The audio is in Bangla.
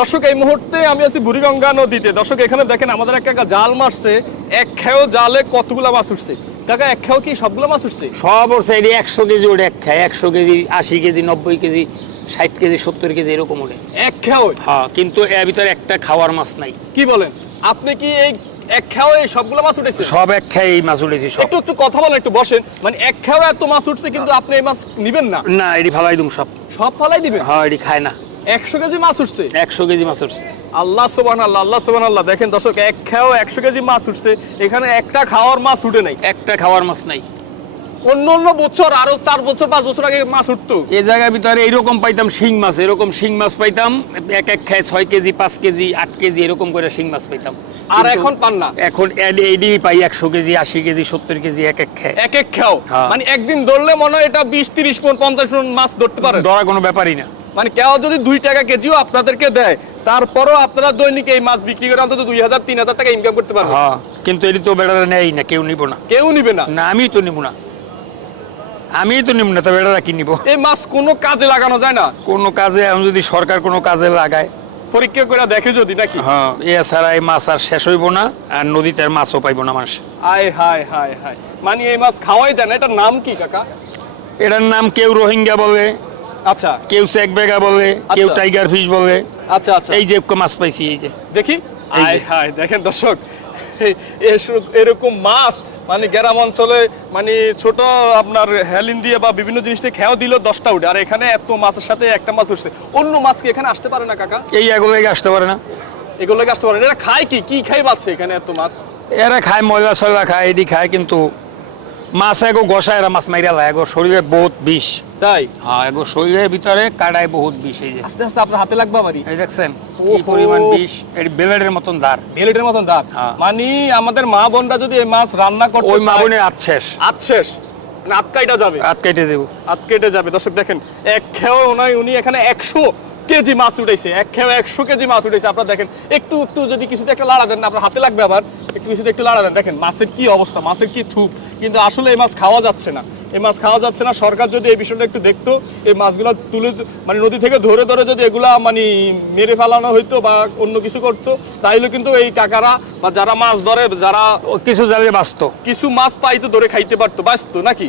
দর্শক এই মুহূর্তে আমি আছি বুড়িগঙ্গা নদীতে। দর্শক এখানে দেখেন আমাদের এক কাকা জাল মারছে, এক খেও জালে কতগুলা মাছ উঠছে। কাকা এক খেও কি সবগুলো মাছ উঠছে? সব ওঠছে, 100 কেজি ওঠে এক খায়, 100 KG, 80 KG, 90 KG, 60 KG, 70 KG এরকম ওঠে এক খেও? হ্যাঁ, কিন্তু এর ভিতরে একটা খাওয়ার মাছ নাই। কি বলেন আপনি? কি এই এক খেও এই সবগুলো মাছ উঠেছে? সব এক খায় এই মাছ উঠেছে সব। একটু একটু কথা বলেন, একটু বসেন। মানে এক খেও এত মাছ উঠছে কিন্তু আপনি এই মাছ নিবেন না? না, এটি ফালাই দুম সব। সব ফালাই দিবেন? হ্যাঁ, এটি খায় না। 100 কেজি মাছ উঠছে? 100 কেজি মাছ উঠছে। আল্লাহ সুবহানাল্লাহ, আল্লাহ সুবহানাল্লাহ। দেখেন দর্শক, এক খেও 100 কেজি মাছ উঠছে, এখানে একটা খাওয়ার মাছ উঠে নাই। একটা খাওয়ার মাছ নাই। অন্য অন্য বছর আরো 4 বছর 5 বছর আগে মাছ উঠতো। এই জায়গার ভিতরে এইরকম পাইতাম শিং মাছ, এরকম শিং মাছ পাইতাম এক এক খায় 6 কেজি, 5 কেজি, 8 কেজি এরকম করে শিং মাছ পাইতাম। আর এখন পান না? এখন এডি পাই 100 কেজি, 80 কেজি, 70 কেজি এক এক খায়। এক এক খেও? হ্যাঁ। মানে একদিন ধরলে মনে হয় এটা 20-30 মণ 50 মণ মাছ ধরতে পারে। ধরা কোনো ব্যাপারই না। মানে কেউ যদি 2 টাকা কেজিও আপনাদেরকে দেয়, তারপরও আপনারা দৈনিক এই মাছ বিক্রি করে অন্তত 2000-3000 টাকা ইনকাম করতে পারবেন। হ্যাঁ, কিন্তু এটি তো বেড়ারা নেই না, কেউ নিব না। কেউ নিবে না? না, আমি তো নিব না, তা বেড়ারা কি নিব? এই মাছ কোনো কাজে লাগানো যায় না? কোনো কাজে আমি যদি সরকার কোনো কাজে লাগায়, পরীক্ষা করে দেখে যদি, নাকি? হ্যাঁ, এছাড়া এই মাছ আর শেষ হইব না, আর নদীতে আর মাছও পাইব না মানুষ। আয় হায় হায় হায়, মানে এই মাছ খাওয়াই যায় না। এটার নাম কি কাকা? এটার নাম কেউ রোহিঙ্গা বলে, আচ্ছা কেউ চেকবেগা বলে, কেউ আচ্ছা। টাইগার ফিশ বলে। আচ্ছা আচ্ছা, এই যে মাছ পাইছি, এই যে দেখি। এই যে। আয় হায়, দেখেন দর্শক, এরকম মাছ মানে গ্রাম অঞ্চলে মানে ছোট আপনার হেলিন দিয়ে বা বিভিন্ন জিনিস দিয়ে খেয়াও দিল 10টা উঠে, আর এখানে এত মাছের সাথে একটা মাছ উঠছে। অন্য মাছ কি এখানে আসতে পারে না কাকা? এই এগুলোকে আসতে পারে না। এগুলোকে আসতে পারে না? এরা খায় কি? কি খাই পাচ্ছে এখানে এত মাছ? এরা খায় ময়লা সয়লা খায়, এটি খায়, কিন্তু মাছ এগো গসা, এরা মাছ মাইরা লা, এগো শরীরে বহুত বিষ। তাই? হ্যাঁ, এগো শরীরের ভিতরে কাটায় বহুত বিষ। এই যে আস্তে আস্তে আপনার হাতে লাগবে বাড়ি। এই দেখছেন ওহো। কি পরিমাণ বিষ, এটি বেলেটের মতন ধার। বেলেটের মতন দাঁত? হ্যাঁ। মানে আমাদের মা বোনরা যদি এই মাছ রান্না করতে ওই চায়, মাবনে আত শেষ, আত শেষ, মানে আত কাইটা যাবে। আত কেটে দেবো। হাত কেটে যাবে। দর্শক দেখেন, এক খেও নয়, উনি এখানে 100 কেজি মাছ উঠেছে। এক খেও 100 কেজি মাছ উঠেছে। আপনারা দেখেন, একটু একটু যদি কিছুতে একটা লাড়া দেন না, আপনার হাতে লাগবে। আবার একটু কিছুতে একটু লাড়া দেন, দেখেন মাছের কি অবস্থা, মাছের কি থুপ। কিন্তু আসলে এই মাছ খাওয়া যাচ্ছে না, এই মাছ খাওয়া যাচ্ছে না। সরকার যদি এই বিষয়টা একটু দেখতো, এই মাছগুলো তুলে মানে নদী থেকে ধরে ধরে যদি এগুলা মানে মেরে ফেলানো হইতো বা অন্য কিছু করতো, তাইলে কিন্তু এই কাকারা বা যারা মাছ ধরে, যারা কিছু জায়গায় বাঁচতো। কিছু মাছ পাইতো, ধরে খাইতে পারতো, বাঁচতো নাকি?